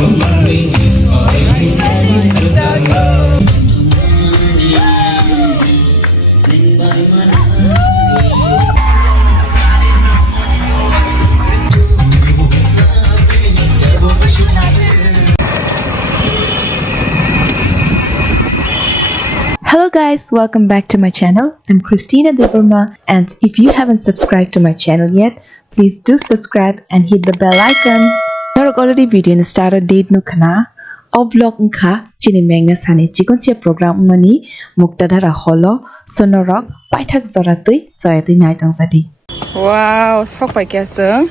Hello guys, welcome back to my channel. I'm Christina Debbarma, and if you haven't subscribed to my channel yet, please do subscribe and hit the bell icon. Now already video in started date no kana. Au vlog nka chini MagneSSa ni chikonsia program mani muktadara holo sonorok paithak zoratui chayati naitang sadi. Wow, sok pai kya sung.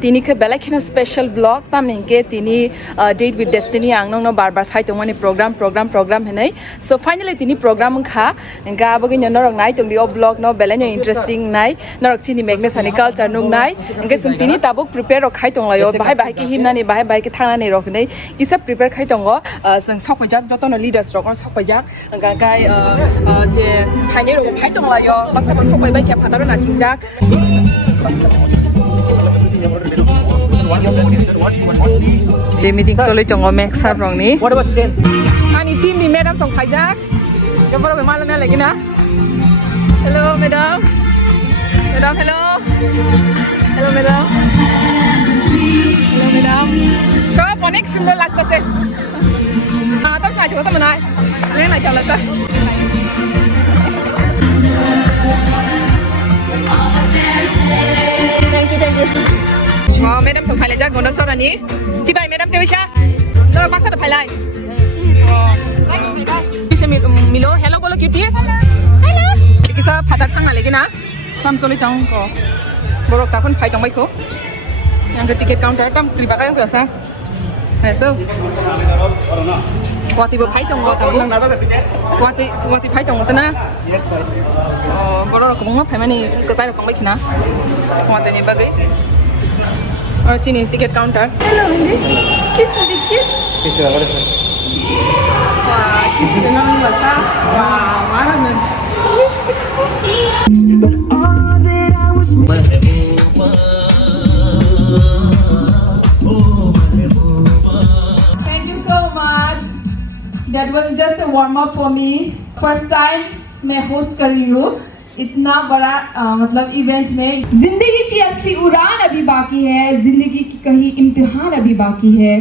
Tini ke bela kino special vlog tam nengke tini date with destiny ang nong no barbar sai tong mani program henai. So finally tini program kha nga bagi norok nai tong dio vlog no bela nyo interesting nai norok chini MagneSSa ni culture nung nai engke sum tini tabuk prepare rok khai tong layo bahai ki himna ni bahai ki thangna ni rok nei kisa prepare khai tong go sung sok pajak joto no leaders rok sok pajak nga kai je thaini rok khai tong layo baksa ma sok bai kya phataro na singjak The meeting solo chongo MagneSSa rong ni. What about Jen? Ani team ni madam song khajak. Kokborok malu na lagi na. Hello madam. Madam hello. Hello madam. Hello madam. So ponik sunder lagtase. Tar sai chho sama nai. Len lai chal lagta. Thank you. Oh, madam song phai lai jak gona sara ni. Chi bai madam tewisha. Lo baksa da phai lai. Oh. Kise milo hello bolo kiti. Hello. Kisa phatar thang na legi na. Sam soli tang ko. Borok ta phon phai tang bai ko. Yang ke ticket counter tam tri ba ka yang sa. Hai so. Wati bo phai tang go ta. Wati phai tang ta na. Yes bhai. Oh, borok ko ma phai mani ko sai ro kong bai kina. Wati ni bagai. और चीनी ticket counter hello Hindi किस किस वाह किस नाम बसा वाह मारा न Thank you so much. That was just a warm up for me. First time मैं होस्ट कर रही हूँ इतना बड़ा मतलब इवेंट में. जिंदगी की असली उड़ान अभी बाकी है, जिंदगी की कहीं इम्तिहान अभी बाकी है.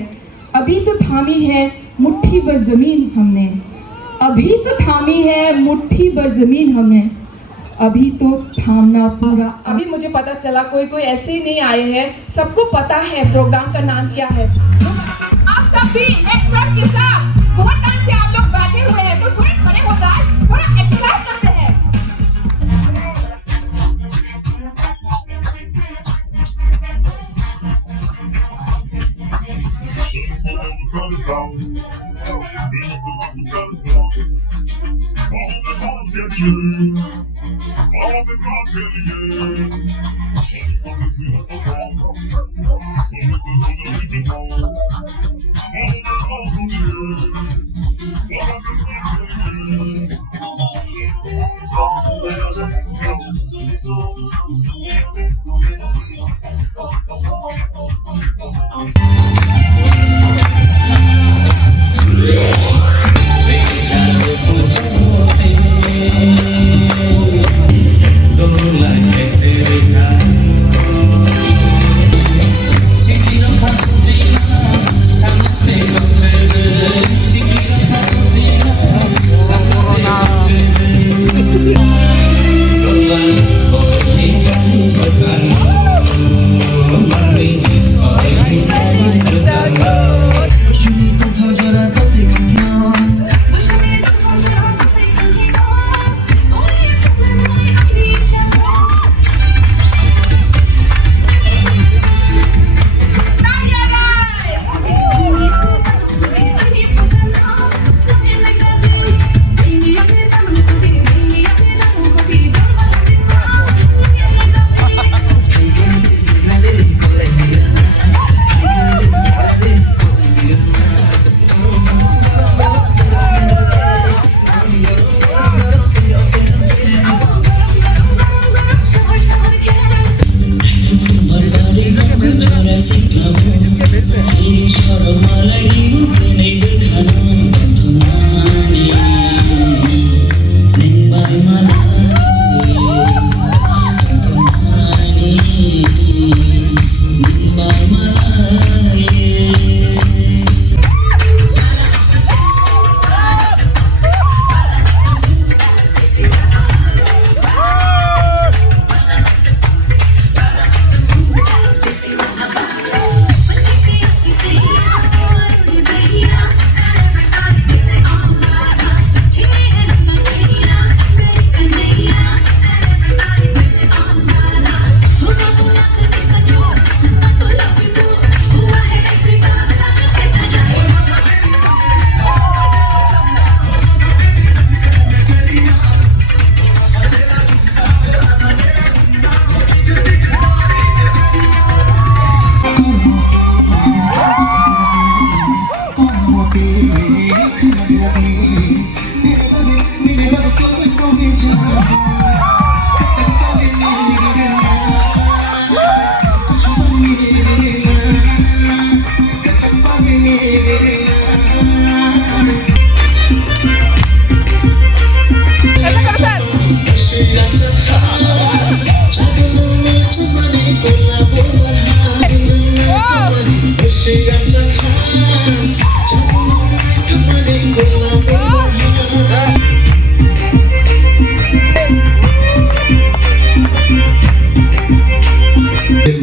अभी तो थामी है मुट्ठी भर जमीन हमने. अभी तो थामी है मुट्ठी भर जमीन हमने. अभी तो थामना पूरा. अभी मुझे पता चला कोई ऐसे ही नहीं आए हैं. सबको पता है प्रोग्राम का नाम क्या है. आप सब भी एक साथ के साथ बहुत टाइम से आप लोग बैठे हुए हैं तो थोड़े खड़े हो जाए, थोड़ा एक्सरसाइज करते हैं.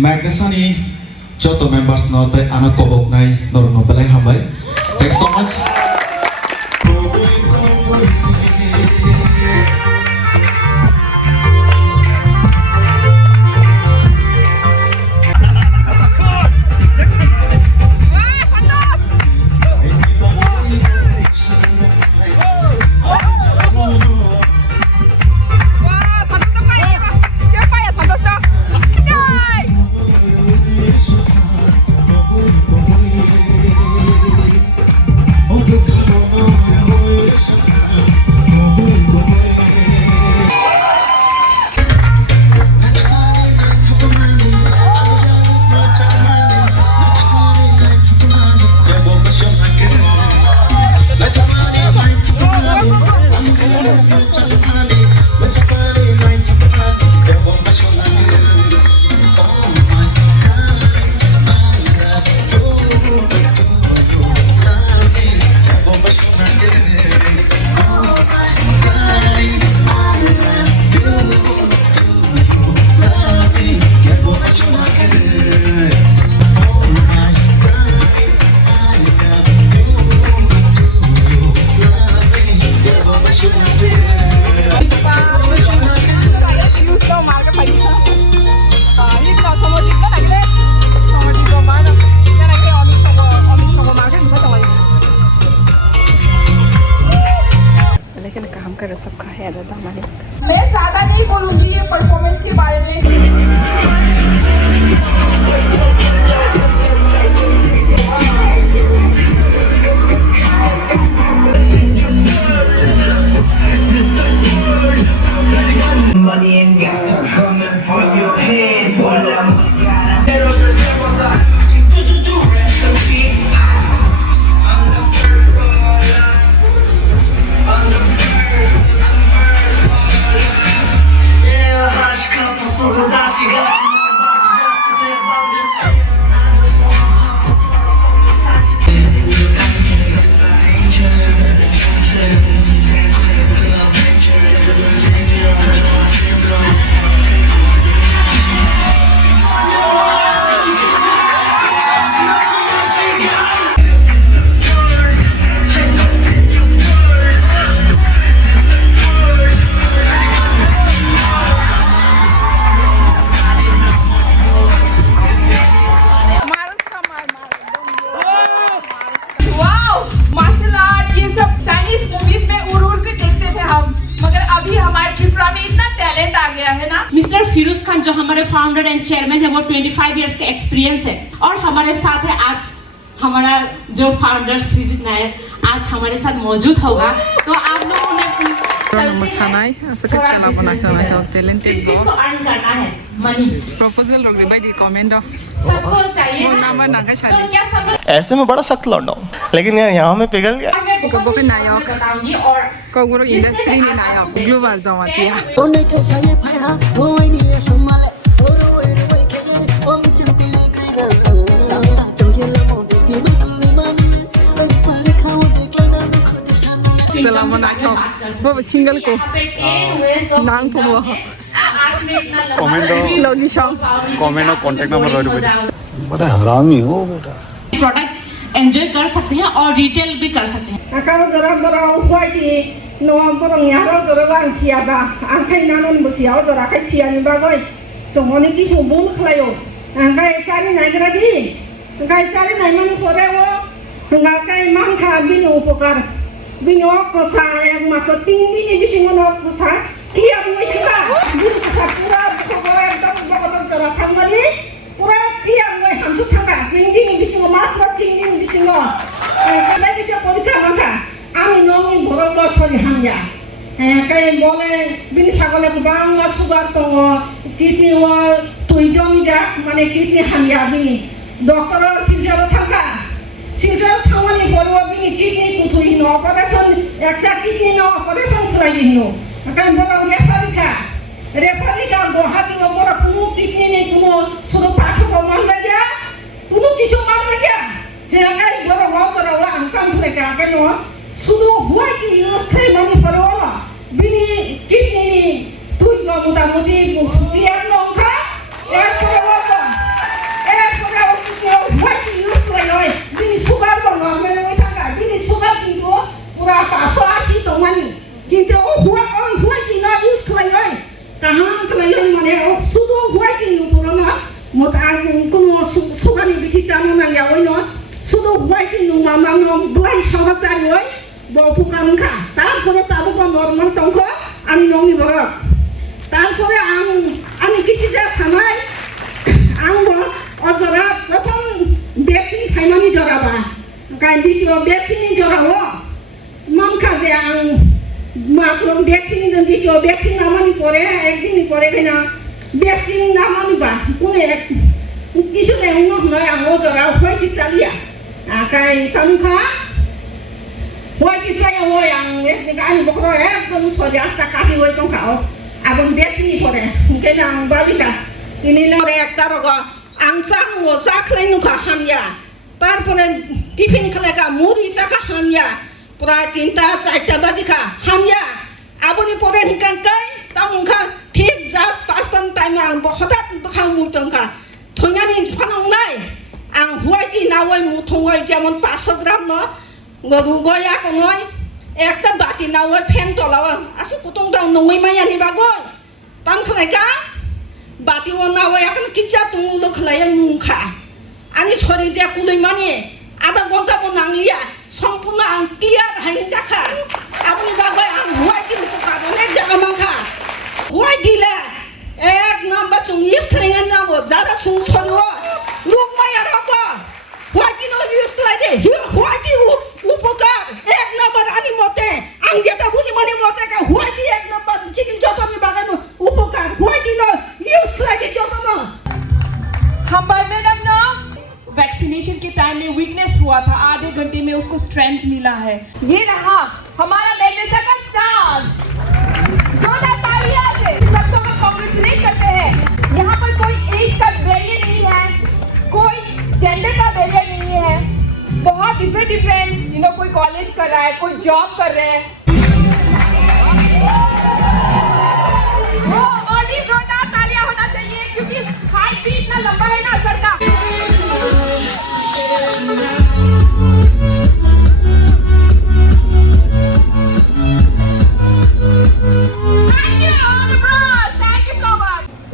MagneSSa ni joto members no tai ana kobok nai norno belai hambai. Thanks so much. मैं ज्यादा नहीं बोलूंगी ये परफॉर्मेंस के बारे में। Money and gas coming from your head, boy. Tripura में इतना टैलेंट आ गया है ना। मिस्टर फिरोज खान जो हमारे फाउंडर एंड चेयरमैन है, वो 25 इयर्स का एक्सपीरियंस है और हमारे साथ है आज हमारा जो फाउंडर सृजित नायर आज हमारे साथ मौजूद होगा। तो आप लोगों ने सबको चाहिए ऐसे में बड़ा सख्त लौंडा हूँ, लेकिन यार यहाँ में पिघल गया। Kokborok industry ni naik global zaman dia. Selama nak tahu, bawa single ko, nang pun bawa. Comment Logi song. comment और contact number और भी। बड़ा हरामी हो बेटा। प्रोडक्ट एंजॉय कर सकते हैं और रिटेल भी कर सकते हैं। Kalau orang orang white no orang yang orang siapa, angkai nanon bersiap orang kai siapa ni bagai, semua ni kisah bul kelayu, angkai cari naik lagi, angkai cari naik mana korewo, angkai mangka binu pokar, binu aku saya mata tinggi ni bisi mana aku saya, tiap mereka binu saya pura pura एकदम बहुत जरा थमली, pura tiap mereka hamsu thanga, tinggi ni bisi mana tinggi ni bisi mana, kalau kisah politik mangka. আমি নঙ্গি ঘর বছরি হাময়া কাই বলে বিনি ছাগলে গোবাং sugar দङ kidney তুই জমিজা মানে কিডনি হাময়া বিনি ডক্টর সিলজার থাকা সিলজার থামানি বলবো বিনি কিডনি কুথুই ন অপারেশন একটা কিডনি ন অপারেশন করাই দিন কাই বলা রেফারিকা গুয়াহাটি বড় কোনো কিডনি নেই কোনো শুধু পাঠক মানলে যা কোনো কিছু মানলে যা হ্যাঁ কাই বড় বড় আঙ্কাম ধরে কাকে ন sudah buat ini saya mami perawat bini kini ni tu juga muda mudi bukan nongka perawat बिथि चामो नांयावै न सुदु वाइटि नुमा मांगम ब्लाइ साहा चारियै बपुकामखा तारपरे ताबुको नर्माल तंखो आनि नंनि बरक तारपरे आनि किसि जा थानाय आंबो अजरा प्रथम बेक्सिनि फाइमानि जराबा गाय द्वितीय बेक्सिनि जरावो मांखा जे आं मात्र बेक्सिनि दोन द्वितीय बेक्सिन नामानि परे एकदिननि परे केना बेक्सिन नामानि बा कुने किसु ने उनो हनय आं अजरा होय किसालिया आकाय तंखा होय किसाया होय आं एकदिन आनि बखरो एकदम सजे आस्ता काफि होय तंखाओ आबन बेक्सिनि परे केना आं बालिका तिनि लरे एकता रग आं चांगो जाख्लाय नुखा हामया तारपरे टिफिन खलाका मुरि चाका हामया प्राय 3टा 4टा बाजिखा हामया आबनि परे हिंकांकाय तामुखा ठीक जास्ट 5टा टाइम आं हठात बखां मुतंखा थयनानि फानांनाय आं हुवाइति नावै मुथंगै जेमन 500 ग्राम न गरुगया कनय एकटा बाति नावै फेन तलाव आसु कुतंग दाव नङै मायानि बागय ताम खलायका बाति व नावै आखन किजा तुंगुलो खलाय मुखा आंनि शरीर दिया कुलै माने आधा घन्टा बो नांलिया सम्पूर्ण आं क्लियर हाइन जाखा आबनि बागै आं हुवाइति मुखा अनेक जागा मांखा हुवाइतिले एक नम्बर सुं इस्ट्रेंगन नावो जादा सुं सनो लुक माया रापा हुवाइति नो यूज लाइदे हुवाइति उपकार एक नम्बर आनि मते आं जेता बुझि माने मते का हुवाइति एक नम्बर चिकिन जतनि बागै नो उपकार हुवाइति नो यूज लाइदे जतनो हम भाई मैडम ना वैक्सीनेशन के टाइम में वीकनेस हुआ था, आधे घंटे में उसको स्ट्रेंथ मिला है। ये रहा हमारा मैग्नेसा का स्टार। जोरदार तालियां से सबको हम कांग्रेचुलेट करते हैं। यहाँ पर कोई एज का बैरियर नहीं है, कोई जेंडर का बैरियर नहीं है, बहुत डिफरेंट कोई कॉलेज कर रहा है, कोई जॉब कर रहे हैं। और भी जोरदार तालियां होना चाहिए क्योंकि हाइट भी इतना लंबा है ना सर का।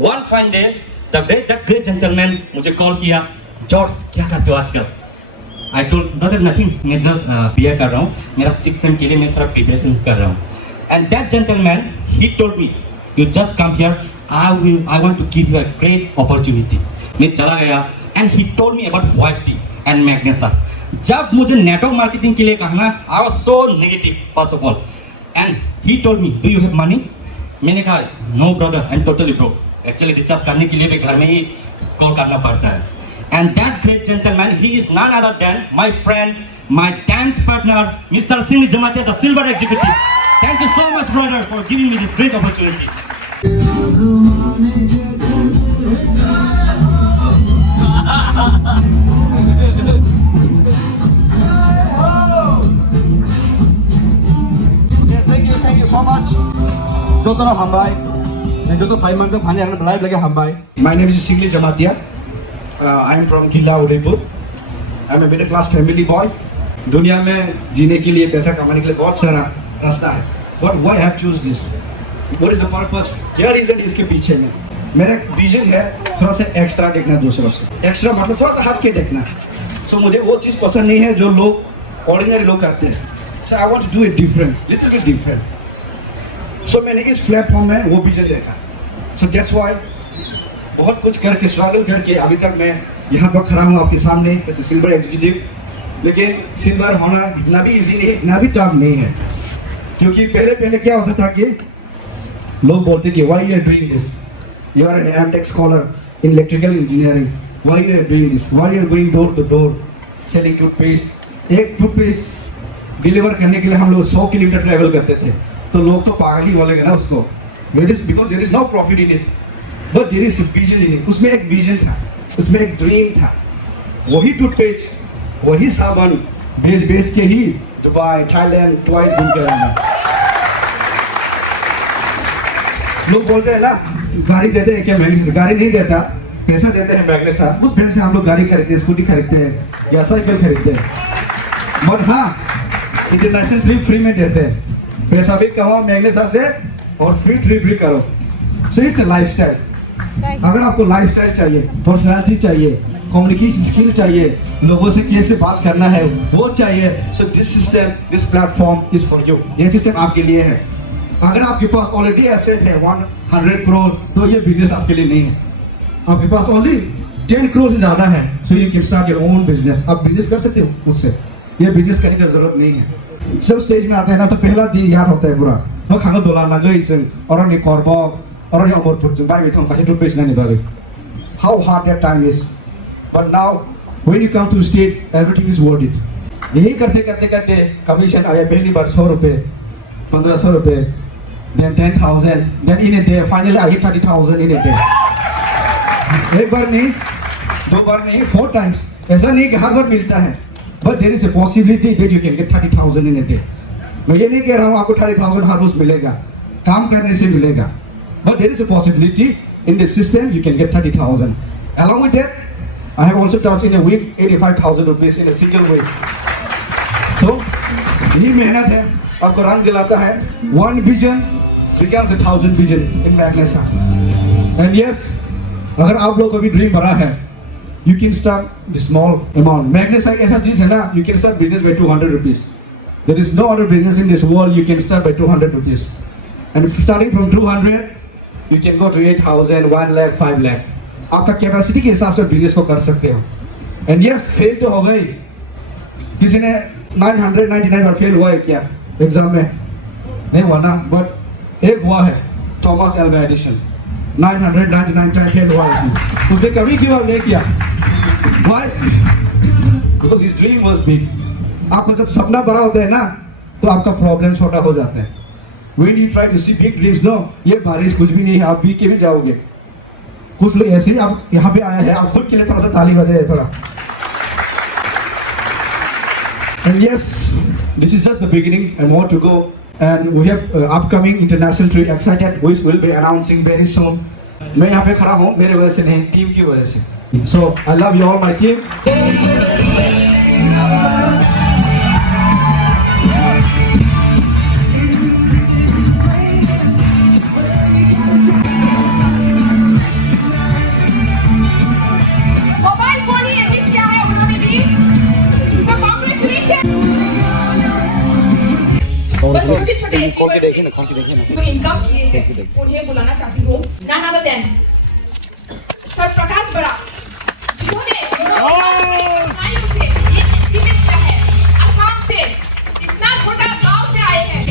One fine day, that great gentleman मुझे कॉल किया, जॉर्ज क्या करते हो आजकल? I told brother nothing, मैं just BA कर रहा हूँ, मेरा 6th sem के लिए मैं थोड़ा preparation कर रहा हूँ. And that gentleman, he told me, you just come here, I want to give you a great opportunity. मैं चला गया, and he told me about white tea and MagneSSa. जब मुझे नेटवर्क मार्केटिंग के लिए कहा ना, I was so negative first of all. And he told me, do you have money? मैंने कहा, no brother, I'm totally broke. Actually recharge करने के लिए भी घर में ही कॉल करना पड़ता है. And that great gentleman, he is none other than my friend, my dance partner, Mr. Singh Jamatia, the silver executive. Thank you so much, brother, for giving me this great opportunity. Thank you so much. Jotono hambai. Joto 5 months of honey and live like a hambai. My name is Singh Jamatia. I am from Killa Udaipur. I am a middle class family boy. दुनिया में जीने के लिए पैसा कमाने के लिए बहुत सारा रास्ता है. But why I have choose this? What is the purpose? क्या reason इसके पीछे में? मेरा विजन है थोड़ा सा एक्स्ट्रा देखना दूसरों से. एक्स्ट्रा मतलब थोड़ा सा हट के देखना. So मुझे वो चीज़ पसंद नहीं है जो लोग ऑर्डिनरी लोग करते हैं. So I want to do it different, little bit different. So मैंने इस प्लेटफॉर्म में वो विजन देखा. So that's why बहुत कुछ करके स्ट्रगल करके अभी तक मैं यहाँ पर खड़ा हूँ आपके सामने जैसे सिल्वर एग्जीक्यूटिव. लेकिन सिल्वर होना इतना भी इजी नहीं है, इतना भी टफ नहीं है. क्योंकि पहले क्या होता था कि लोग बोलते कि why you are doing this? You are an M.Tech scholar in electrical engineering. Why you are doing this? Why you are going door to door selling toothpaste? एक टूथपेस्ट डिलीवर करने के लिए हम लोग 100 किलोमीटर ट्रैवल करते थे. तो लोग तो पागल ही बोलेंगे ना उसको. Because there is no profit in it, but there is a vision in it. उसमें एक विजन था, उसमें एक ड्रीम था. वही टूथपेस्ट, वही सामान बेच के ही दुबई, थाईलैंड ट्वाइस घूम के आना. लोग बोलते हैं ना गाड़ी देते हैं क्या मैग्नेसा? गाड़ी नहीं देता, पैसा देते हैं मैग्नेसा. उस पैसे से हम लोग गाड़ी खरीदते हैं, स्कूटी खरीदते हैं या साइकिल खरीदते हैं. बट हाँ, इंटरनेशनल ट्रिप फ्री में देते हैं. पैसा भी कमाओ मैग्नेसा से और फ्री ट्रिप भी करो. So it's a lifestyle. अगर आपको लाइफस्टाइल चाहिए, पर्सनालिटी चाहिए, कम्युनिकेशन स्किल चाहिए, लोगों से कैसे बात करना है वो चाहिए। So this system, this platform is for you. ये सिस्टम आपके लिए है। अगर आपके पास ऑलरेडी एसेट है 100 करोड़ तो ये बिजनेस आपके लिए नहीं है। आपके पास ऑलरेडी 10 करोड़ से ज़्यादा है, so you can start your own business. आप बिजनेस कर सकते हो उससे, ये बिजनेस करने की जरूरत नहीं है। सब स्टेज में आते हैं ना तो पहला दिन याद होता है पूरा तो खाना दोला ना गई से और नहीं कॉर्बॉक और नहीं अमर पुच्चुं बाई में तो कैसे टूट पेश नहीं बारे। How hard that time is, but now when you come to state, everything is worth it. यही करते करते करते कमीशन आया पहली बार 100 रुपए, 1500 रुपए, then 10,000, then in a day finally I hit 30,000 in a day. एक बार नहीं, दो बार नहीं, 4 times. ऐसा नहीं कि हर बार मिलता है, but there is a possibility that you can get 30,000 in a day. मैं ये नहीं कह रहा हूँ आपको 30,000 हर रोज मिलेगा, काम करने से मिलेगा, but there is a possibility. In the system, you can get 30,000. Along with that, I have also touched in a week 85,000 rupees in a single week. So, ये मेहनत है, आपको रंग जलाता है. One vision becomes 1,000 vision in MagneSSa. And yes, अगर आप लोगों को भी ड्रीम बड़ा है, you can start the small amount. MagneSSa एक ऐसा चीज है ना, you can start business by 200 rupees. There is no other business in this world you can start by 200 rupees. And if starting from 200. You can go to 8,000, 1 lakh, 5 lakh. आपका capacity के हिसाब से business को कर सकते हो। And yes fail तो हो गई, किसी ने 999 बार फेल हुआ है क्या एग्जाम में? नहीं हुआ ना, बट एक हुआ है Thomas Alva Edison 999 time fail हुआ है, उसने कभी गिव अप नहीं किया। Why? Because his dream was big. आपको जब सपना बड़ा होता है ना तो आपका प्रॉब्लम छोटा हो जाता है। When you try to see big dreams, no, ये बारिश कुछ भी नहीं है, आप बीत के भी जाओगे। कुछ लोग ऐसे ही आप यहाँ पे आए हैं, आप खुद के लिए थोड़ा सा ताली बजाए थोड़ा। And yes, this is just the beginning and more to go. And we have upcoming international trip excited, which will be announcing very soon. मैं यहाँ पे खड़ा हूँ मेरे वजह से नहीं, टीम की वजह से। So I love you all, my team. बस छोटे छोटे तो इनकम किए हैं उन्हें बुलाना चाहती हूँ none other than सर प्रकाश बड़ा, जिन्होंने आयु से ये एक्सपीरियंस किया है, आसाम से इतना छोटा गांव से आए हैं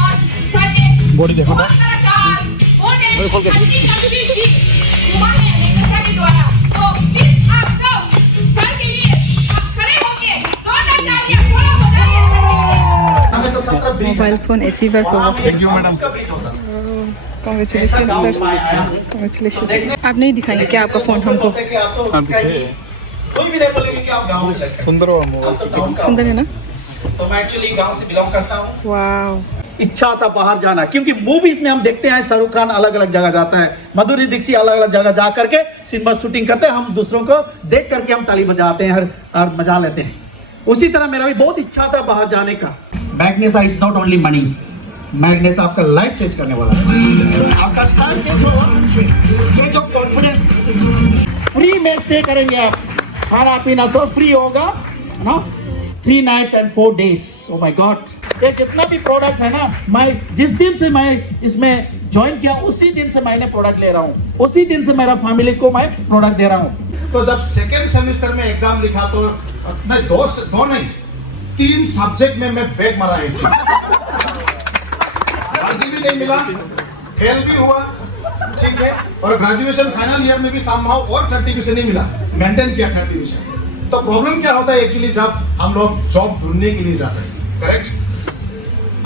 और सर ने बहुत सारा काम हुआ है MagneSSa के द्वारा। तो प्लीज आप सब सर के लिए खड़े होके जोरदार तालियां थोड़ा बजाइए सर के लिए। Mobile phone achiever thank you madam. Congratulation. आप नहीं दिखाएंगे क्या आपका फोन हमको? कोई भी नहीं बोलेंगे कि आप गांव से लगते हैं। सुंदर है ना? तो मैं एक्चुअली गांव से बिलोंग करता हूँ। वाओ। इच्छा था बाहर जाना, क्योंकि मूवीज में हम देखते हैं शाहरुख खान अलग अलग जगह जाता है, माधुरी दीक्षित अलग अलग जगह जा करके सिनेमा शूटिंग करते हैं, हम दूसरों को देख करके हम ताली बजाते हैं और मजा लेते हैं। उसी तरह मेरा भी बहुत इच्छा था बाहर जाने का। MagneSSa is not only money, MagneSSa आपका लाइफ चेंज करने वाला है, आपका स्टाइल चेंज होगा। ये जो कॉन्फिडेंस, फ्री में स्टे करेंगे आप, खाना पीना सब फ्री होगा ना, 3 nights and 4 days। Oh my God, ये जितना भी प्रोडक्ट्स है ना, मैं जिस दिन से मैं इसमें ज्वाइन किया उसी दिन से मैंने प्रोडक्ट ले रहा हूँ, उसी दिन से मेरा फैमिली को मैं प्रोडक्ट दे रहा हूँ। तो जब सेकेंड सेमेस्टर में एग्जाम लिखा तो मैं दो नहीं 3 सब्जेक्ट में मैं बैक मारा है, वर्दी भी नहीं मिला, फेल भी हुआ, ठीक है, और ग्रेजुएशन फाइनल ईयर में भी संभव और 30% नहीं मिला, मेंटेन किया 30%। तो प्रॉब्लम क्या होता है एक्चुअली जब हम लोग जॉब ढूंढने के लिए जाते हैं, करेक्ट,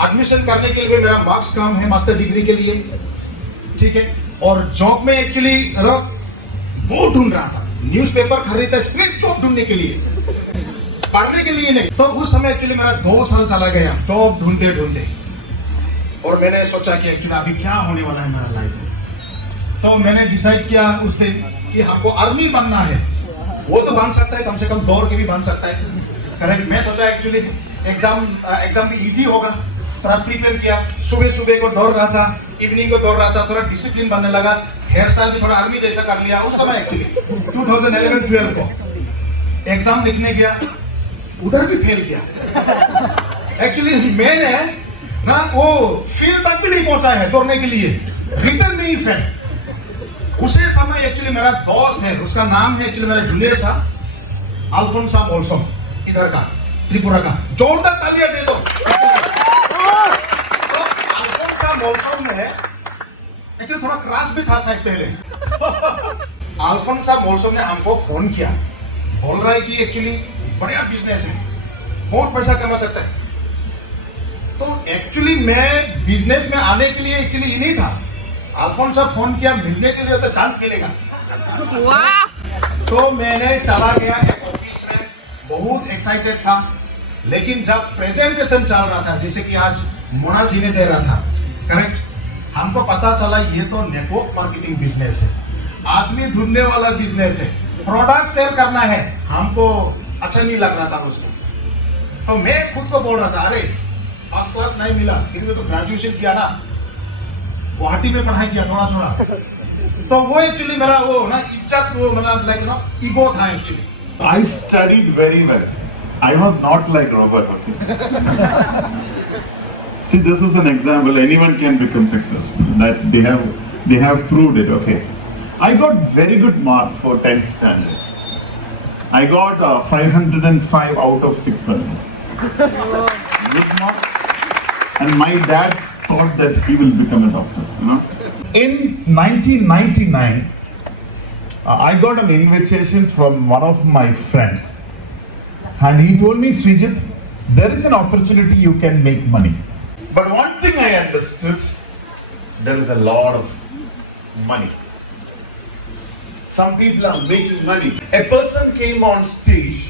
एडमिशन करने के लिए मेरा मार्क्स कम है मास्टर डिग्री के लिए, ठीक है, और जॉब में एक्चुअली बहुत ढूंढ रहा था, न्यूज़पेपर खरीदता सिर्फ जॉब ढूंढने के लिए, पढ़ने के लिए नहीं। तो उस समय एक्चुअली मेरा 2 साल चला गया जॉब ढूंढते ढूंढते, और मैंने सोचा कि एक्चुअली अभी क्या होने वाला है मेरा लाइफ में। तो मैंने डिसाइड किया उस दिन कि हमको आर्मी बनना है, वो तो बन सकता है, कम से कम दौड़ के भी बन सकता है, करेक्ट। मैं सोचा एक्चुअली एग्जाम भी इजी होगा, थोड़ा प्रिपेयर किया, सुबह को दौड़ रहा था, इवनिंग को दौड़ रहा था, थोड़ा डिसिप्लिन बनने लगा, हेयर स्टाइल भी थोड़ा आर्मी जैसा कर लिया उस समय एक्चुअली 2011-12 को। एग्जाम लिखने गया, उधर भी फेल किया। एक्चुअली मैंने ना वो फील्ड तक भी नहीं पहुंचा है दौड़ने के लिए, रिटर्न में ही फेल। उसी समय एक्चुअली मेरा दोस्त है, उसका नाम है एक्चुअली मेरा जूनियर था, अल्फोंसा मोल्सोम, इधर का, त्रिपुरा का। जोरदार तालियां दे दो। तो अल्फोंसा मोल्सोम ने एक्चुअली थोड़ा क्रैश भी था शायद पहले। अल्फोंसा मोल्सोम ने हमको फोन किया, बोल रहा है कि एक्चुअली बढ़िया बिजनेस है, बहुत पैसा कमा सकता है। तो एक्चुअली मैं बिजनेस में आने के लिए एक्चुअली ये नहीं था, अल्फोंसा फोन किया मिलने के लिए तो चांस मिलेगा। तो मैंने चला गया एक ऑफिस में, बहुत एक्साइटेड था। लेकिन जब प्रेजेंटेशन चल रहा था, जैसे कि आज मोना जी ने दे रहा था, करेक्ट, हमको पता चला ये तो नेटवर्क मार्केटिंग बिजनेस है, आदमी ढूंढने वाला बिजनेस है, प्रोडक्ट सेल करना है। हमको अच्छा नहीं लग रहा था उसको। तो मैं खुद को बोल रहा था, अरे फर्स्ट क्लास नहीं मिला, फिर भी तो ग्रेजुएशन किया ना, गुवाहाटी में पढ़ाई किया थोड़ा थोड़ा। तो वो एक्चुअली मेरा वो ना इज्जत, वो मतलब लाइक नो ईगो था actually. I studied very well. I was not like Robert. Okay? See, this is an example. Anyone can become successful. That they have proved it. Okay. I got very good mark for 10th standard. I got 505 out of 600. Good mark. And my dad thought that he will become a doctor. You know. In 1999, I got an invitation from one of my friends, and he told me, Srijit, there is an opportunity you can make money. But one thing I understood, there is a lot of money. Some people are making money. A person came on stage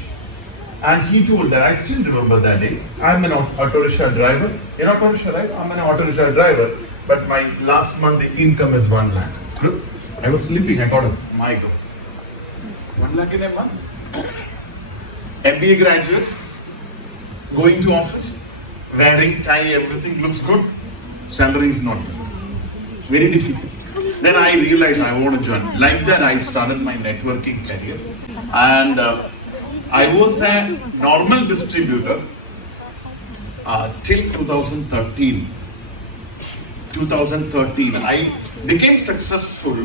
and he told that, I still remember that day, I'm an auto rickshaw driver. You know auto rickshaw, right? I'm an auto rickshaw driver, but my last month the income is 1 lakh. Look, I was sleeping, I got a migraine. 1 lakh in a month. MBA graduate, going to office, wearing tie, everything looks good. Salary is not there. Very difficult. Then I realized I want to join. Like that, I started my networking career, and I was a normal distributor till 2013. 2013, I became successful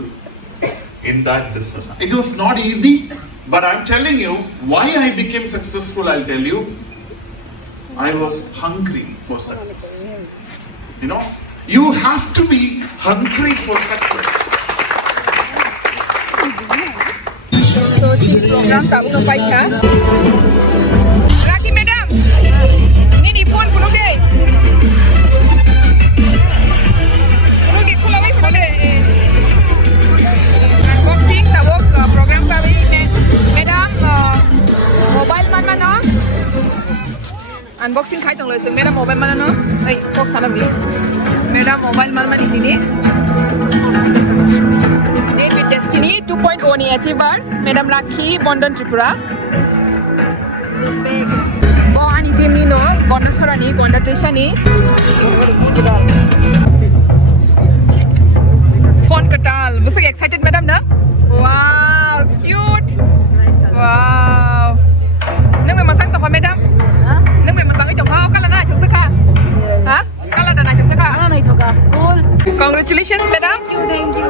in that business. It was not easy, but I'm telling you why I became successful. I'll tell you. I was hungry for success. You know, you have to be hungry for success. So, program tak belum baik ha? Laki madam, ini phone puno deh. Puno deh. Unboxing tak work program kami ni. Madam, mobile mana? Unboxing khai tong le sing. Madam mobile mana no? Hey, box sana beli. Madam mobile mana di sini? Date with Destiny 2.0 ni achiever. Madam Rakhi Bondan Tripura. Bo ani team ni no, Gonda Sarani, Gonda Trisha ni. Phone katal. Busuk excited madam na? Wow, cute. Wow. Nang may masang to ka madam? Ha? Nang may masang ito ka? Kala na chung saka. Ha? Kala na chung saka. Ano na ito ka? Cool. Congratulations madam. Thank you.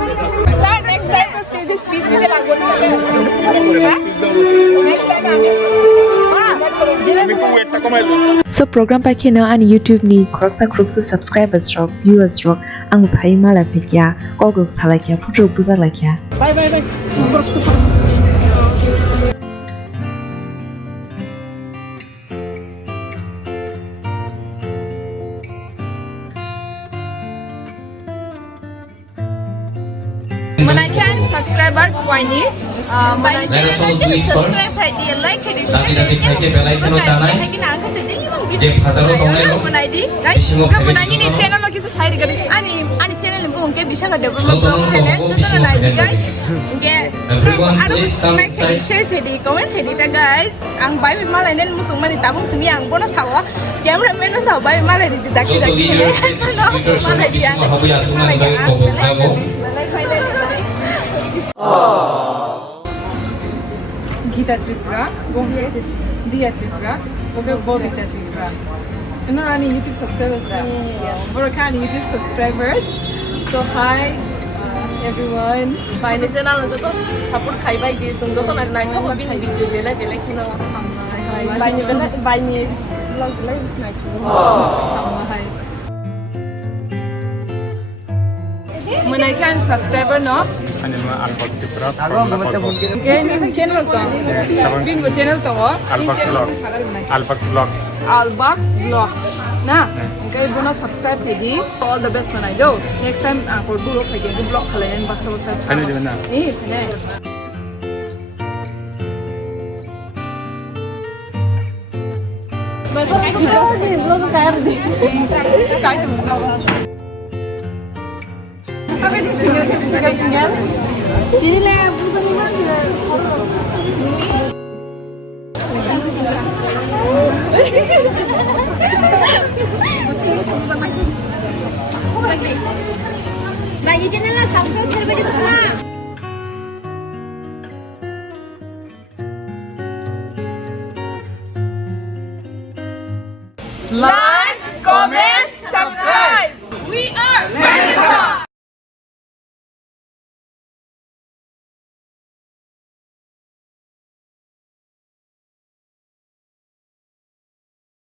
Sir, next time to stay this piece ni lagun na. Next time So program pa kina an YouTube ni kroksa subscribers rock viewers rock ang bhai mala phekya kogrok salakya photo buza lakya. Bye. Menaikkan subscriber kuai ni. Menaikkan subscribe hai dia, like hai dia, share hai dia. Je bhataro tongai lo. Menai di, guys. Kau menai ni channel lo kisu side kari. Ani channel ni pun ke bisa ke develop channel. Tu tu menai di guys. Ke. Aduh, like hai dia, share hai dia, comment hai dia guys. Ang bai malah ni musung mani tabung sini ang bonus tawa. Camera man na sa bai malah di daki. Malah dia. Gita Tripura, Dia Tripura, Bobita Tripura. And not any YouTube subscribers there. Yes. We're kind of YouTube subscribers. So hi everyone. Finally, channel na joto support khai bai di sung joto na nai ko bin video bela bela kina. Hi. Bai ni vlog lai nai ko. Hi. Menaikkan subscriber no. Okay, ni channel to. Bin bo channel to. Albox vlog. Na, okay, bona subscribe kedi. All the best when I do. Next time aku dulu kegi vlog kalian baksa baksa. Ano di mana? Ni, ne. Vlog kayak di. Kayak tu vlog. Apa ni single? Ini lah bukan ni mana. Bagi channel lah subscribe कर बजे तो ना Like